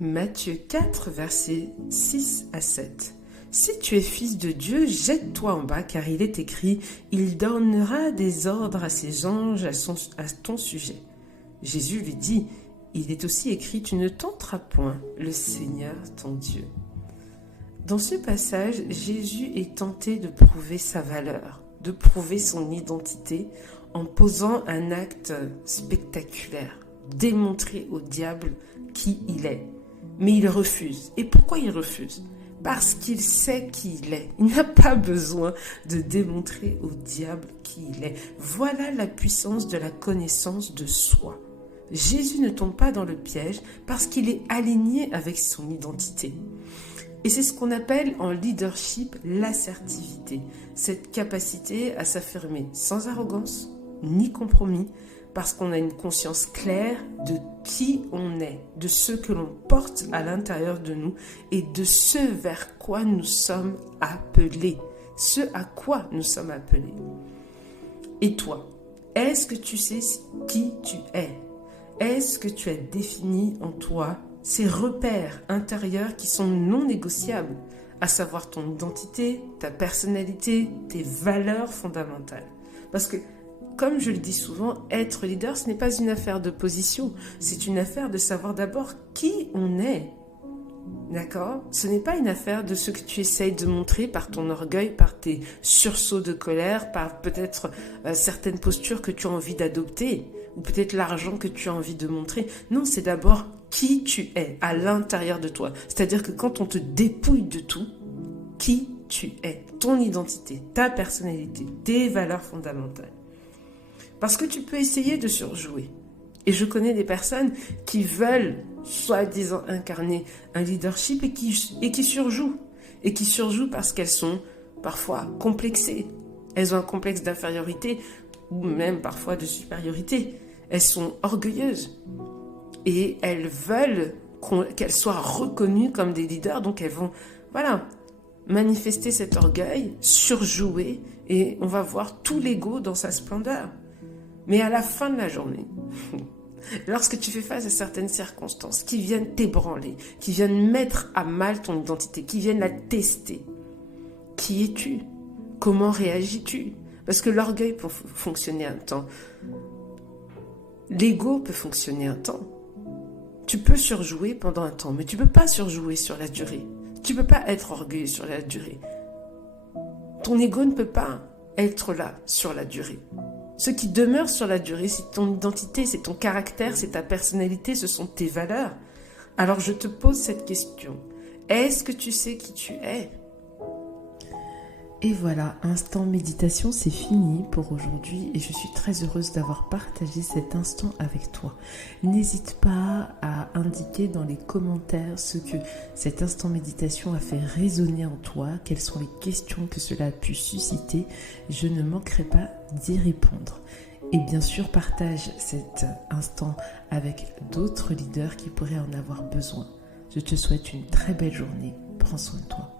Matthieu 4, versets 6 à 7. Si tu es fils de Dieu, jette-toi en bas, car il est écrit, il donnera des ordres à ses anges à ton sujet. Jésus lui dit, il est aussi écrit, tu ne tenteras point le Seigneur ton Dieu. Dans ce passage, Jésus est tenté de prouver sa valeur, de prouver son identité en posant un acte spectaculaire, démontrer au diable qui il est. Mais il refuse. Et pourquoi il refuse ? Parce qu'il sait qui il est. Il n'a pas besoin de démontrer au diable qui il est. Voilà la puissance de la connaissance de soi. Jésus ne tombe pas dans le piège parce qu'il est aligné avec son identité. Et c'est ce qu'on appelle en leadership l'assertivité, cette capacité à s'affirmer sans arrogance ni compromis, parce qu'on a une conscience claire de qui on est, de ce que l'on porte à l'intérieur de nous et de ce vers quoi nous sommes appelés, ce à quoi nous sommes appelés. Et toi, est-ce que tu sais qui tu es ? Est-ce que tu as défini en toi ces repères intérieurs qui sont non négociables, à savoir ton identité, ta personnalité, tes valeurs fondamentales ? Parce que comme je le dis souvent, être leader, ce n'est pas une affaire de position, c'est une affaire de savoir d'abord qui on est. D'accord ? Ce n'est pas une affaire de ce que tu essayes de montrer par ton orgueil, par tes sursauts de colère, par peut-être certaines postures que tu as envie d'adopter, ou peut-être l'argent que tu as envie de montrer. Non, c'est d'abord qui tu es à l'intérieur de toi. C'est-à-dire que quand on te dépouille de tout, qui tu es, ton identité, ta personnalité, tes valeurs fondamentales. Parce que tu peux essayer de surjouer. Et je connais des personnes qui veulent, soi-disant, incarner un leadership et qui surjouent. Et qui surjouent parce qu'elles sont parfois complexées. Elles ont un complexe d'infériorité ou même parfois de supériorité. Elles sont orgueilleuses. Et elles veulent qu'elles soient reconnues comme des leaders. Donc elles vont, manifester cet orgueil, surjouer. Et on va voir tout l'ego dans sa splendeur. Mais à la fin de la journée, lorsque tu fais face à certaines circonstances qui viennent t'ébranler, qui viennent mettre à mal ton identité, qui viennent la tester, qui es-tu ? Comment réagis-tu ? Parce que l'orgueil peut fonctionner un temps. L'ego peut fonctionner un temps. Tu peux surjouer pendant un temps, mais tu ne peux pas surjouer sur la durée. Tu ne peux pas être orgueilleux sur la durée. Ton ego ne peut pas être là sur la durée. Ce qui demeure sur la durée, c'est ton identité, c'est ton caractère, c'est ta personnalité, ce sont tes valeurs. Alors je te pose cette question. Est-ce que tu sais qui tu es ? Et voilà, instant méditation, c'est fini pour aujourd'hui et je suis très heureuse d'avoir partagé cet instant avec toi. N'hésite pas à indiquer dans les commentaires ce que cet instant méditation a fait résonner en toi, quelles sont les questions que cela a pu susciter. Je ne manquerai pas d'y répondre. Et bien sûr, partage cet instant avec d'autres leaders qui pourraient en avoir besoin. Je te souhaite une très belle journée. Prends soin de toi.